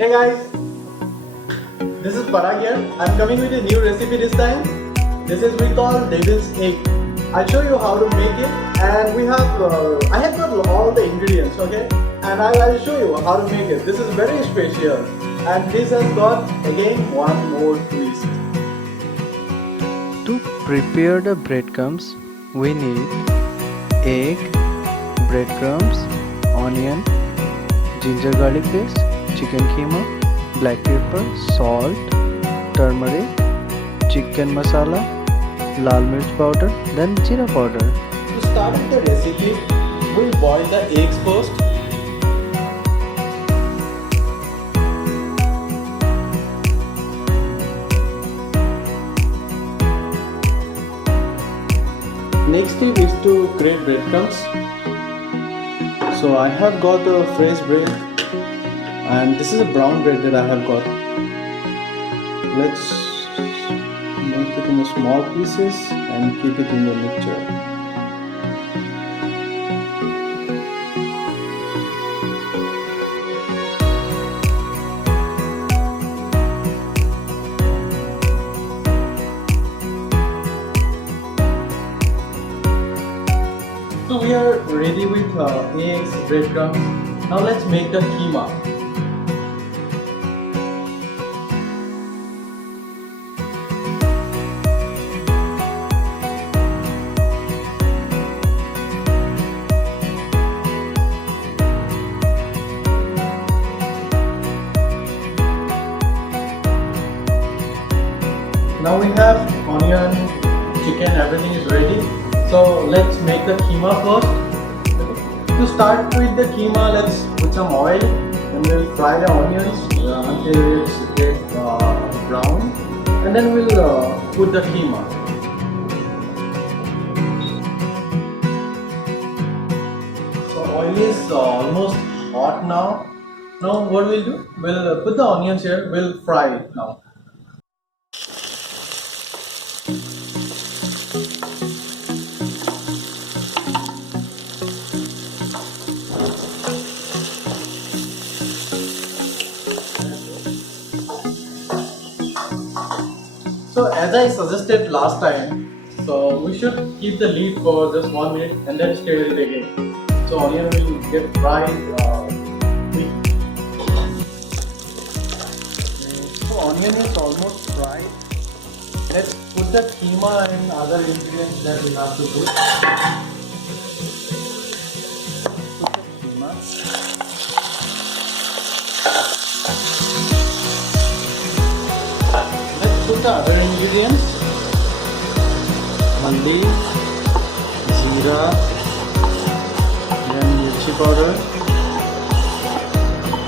Hey guys, this is Parag here. I'm coming with a new recipe this time. This is we call devil's egg. I'll show you how to make it, and I have got all the ingredients, okay? And I'll show you how to make it. This is very special, and this has got again one more twist. To prepare the breadcrumbs, we need egg, breadcrumbs, onion, ginger garlic paste, chicken keema, black pepper, salt, turmeric, chicken masala, lal mirch powder, then jeera powder. To start with the recipe, we'll boil the eggs first. Next step is to grate breadcrumbs. So I have got a fresh bread, and this is a brown bread that I have got. Let's make it in small pieces and keep it in the mixture. So we are ready with eggs, breadcrumbs. Now let's make the keema. Now we have onion, chicken, everything is ready. So let's make the keema first. To start with the keema, let's put some oil and we'll fry the onions until it's get brown, and then we'll put the keema. So oil is almost hot now. Now what we'll do? We'll put the onions here. We'll fry it now. So as I suggested last time, so we should keep the lid for just 1 minute and then stir it again. So onion will get fried quick. So onion is almost fried. Let's put the keema and other ingredients that we have to put. Put the keema. Put the other ingredients: haldi, jeera, then mirchi powder,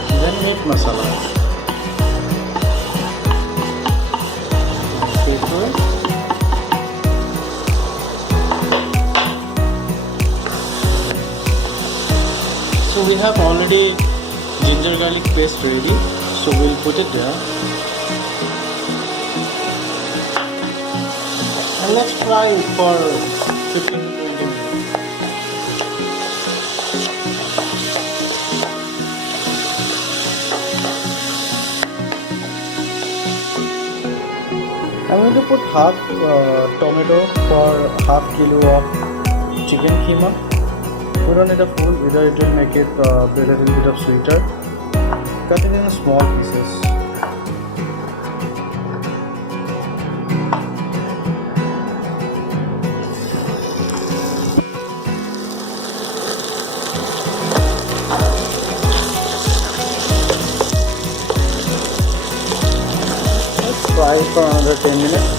then meat masala. Pepper. So we have already ginger garlic paste ready, so we'll put it there. And let's fry it for 15 to 20 minutes. I'm going to put half tomato for half kilo of chicken keema. We don't need a full, either it will make it a little bit of sweeter. Cut it in small pieces. Fry it for another 10 minutes.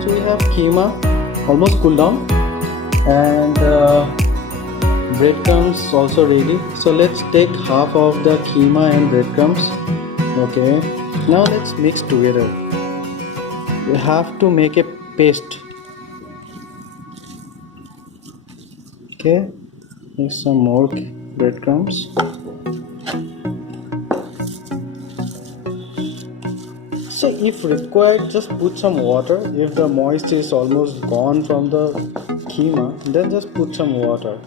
So we have keema almost cooled down, and breadcrumbs also ready. So let's take half of the keema and breadcrumbs. Okay. Now let's mix together. We have to make a paste. Okay, make some more breadcrumbs. So if required, just put some water. If the moisture is almost gone from the keema, then just put some water.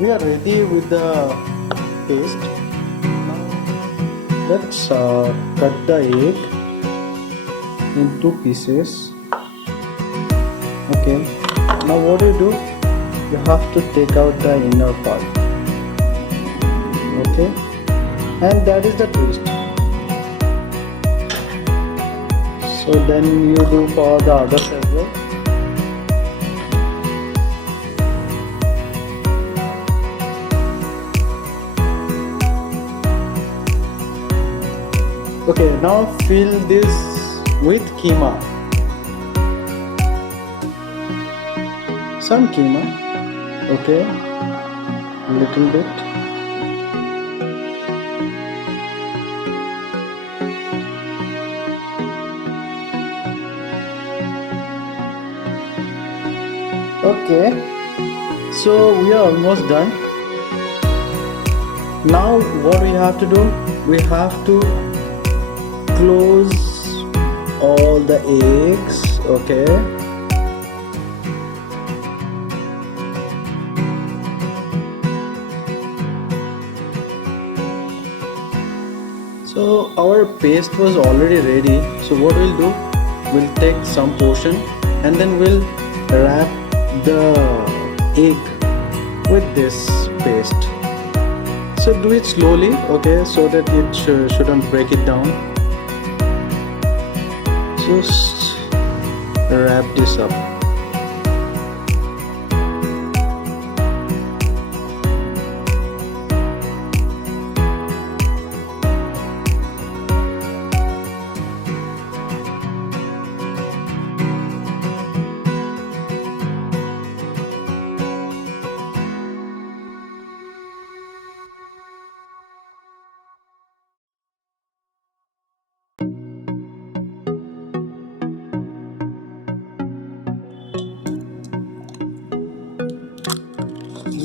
We are ready with the paste. Now let's cut the egg in 2 pieces. Okay. Now what do? You have to take out the inner part. Okay. And that is the twist. So then you do for the others as well. Okay, now fill this with keema. Some keema, okay, little bit. Okay, so we are almost done. Now what we have to do? We have to close all the eggs. Okay, so our paste was already ready. So what we'll do, we'll take some portion and then we'll wrap the egg with this paste. So do it slowly, okay, so that it shouldn't break it down. Just wrap this up.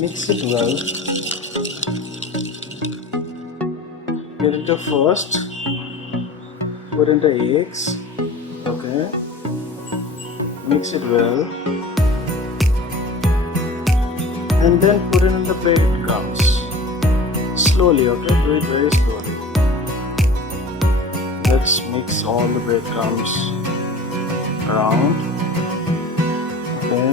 Mix it well. Get into first. Put in the eggs. Okay. Mix it well. And then put it in the breadcrumbs. Slowly, okay? Do it very slowly. Let's mix all the breadcrumbs around. Okay.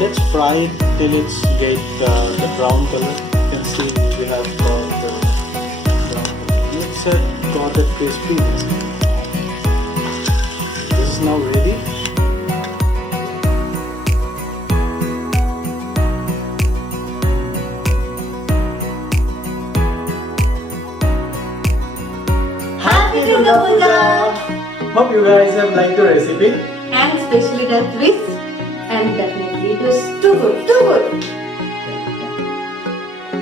Let's fry it till it's get the brown color. You can see we have got the brown color. Let's got the crispiness. This is now ready. Happy Durga Puja! Hope you guys have liked the recipe. And especially the twist. And definitely it was too good, too good.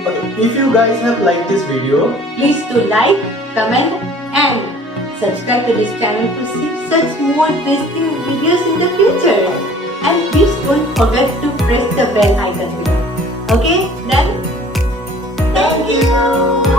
Okay, if you guys have liked this video, Please do like, comment and subscribe to this channel to see such more tasty videos in the future. And please don't forget to press the bell icon below. Okay, done? Thank you.